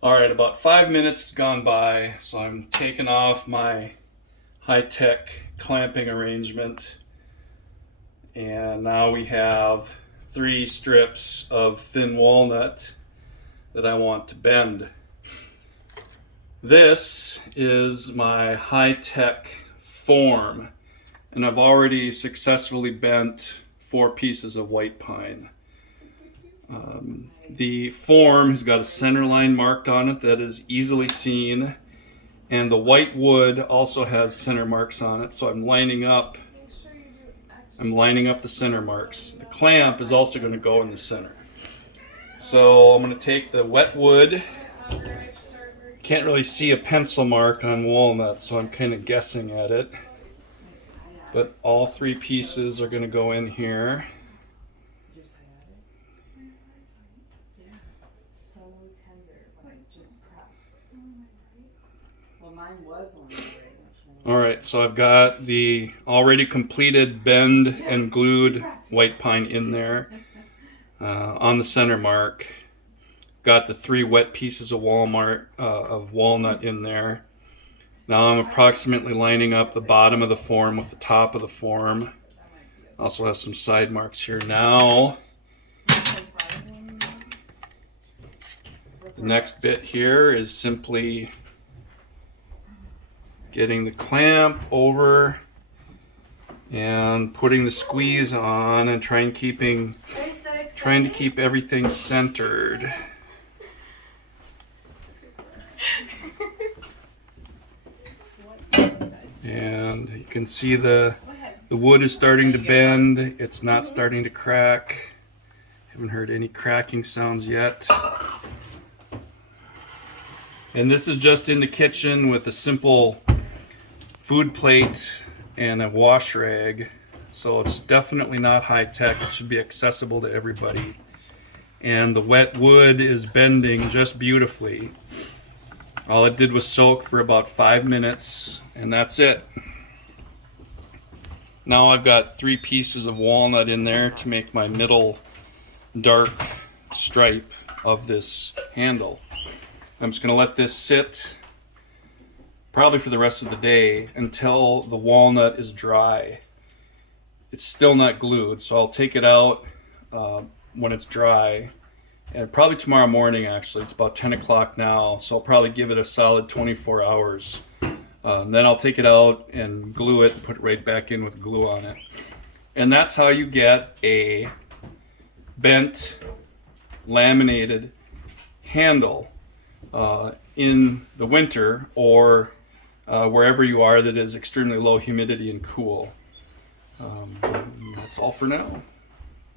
All right, about 5 minutes has gone by, so I'm taking off my high-tech clamping arrangement, and now we have 3 strips of thin walnut that I want to bend. This is my high-tech form, and I've already successfully bent 4 pieces of white pine. The form has got a center line marked on it that is easily seen, and the white wood also has center marks on it, so I'm lining up the center marks. The clamp is also going to go in the center. So I'm going to take the wet wood. Can't really see a pencil mark on walnut, so I'm kind of guessing at it. But all 3 pieces are going to go in here. So tender, but I just pressed. Well, mine was on the way. All right, so I've got the already completed bend and glued white pine in there on the center mark. Got the 3 wet pieces of walnut in there. Now I'm approximately lining up the bottom of the form with the top of the form. Also has some side marks here. Now the next bit here is simply getting the clamp over and putting the squeeze on and trying to keep everything centered. And you can see the wood is starting to bend. It's not starting to crack. Haven't heard any cracking sounds yet. And this is just in the kitchen with a simple food plate and a wash rag. So it's definitely not high tech. It should be accessible to everybody. And the wet wood is bending just beautifully. All it did was soak for about 5 minutes, and that's it. Now I've got 3 pieces of walnut in there to make my middle dark stripe of this handle. I'm just going to let this sit probably for the rest of the day until the walnut is dry. It's still not glued, so I'll take it out when it's dry. And probably tomorrow morning, actually. It's about 10 o'clock now, so I'll probably give it a solid 24 hours. Then I'll take it out and glue it and put it right back in with glue on it. And that's how you get a bent, laminated handle in the winter or wherever you are that is extremely low humidity and cool. That's all for now.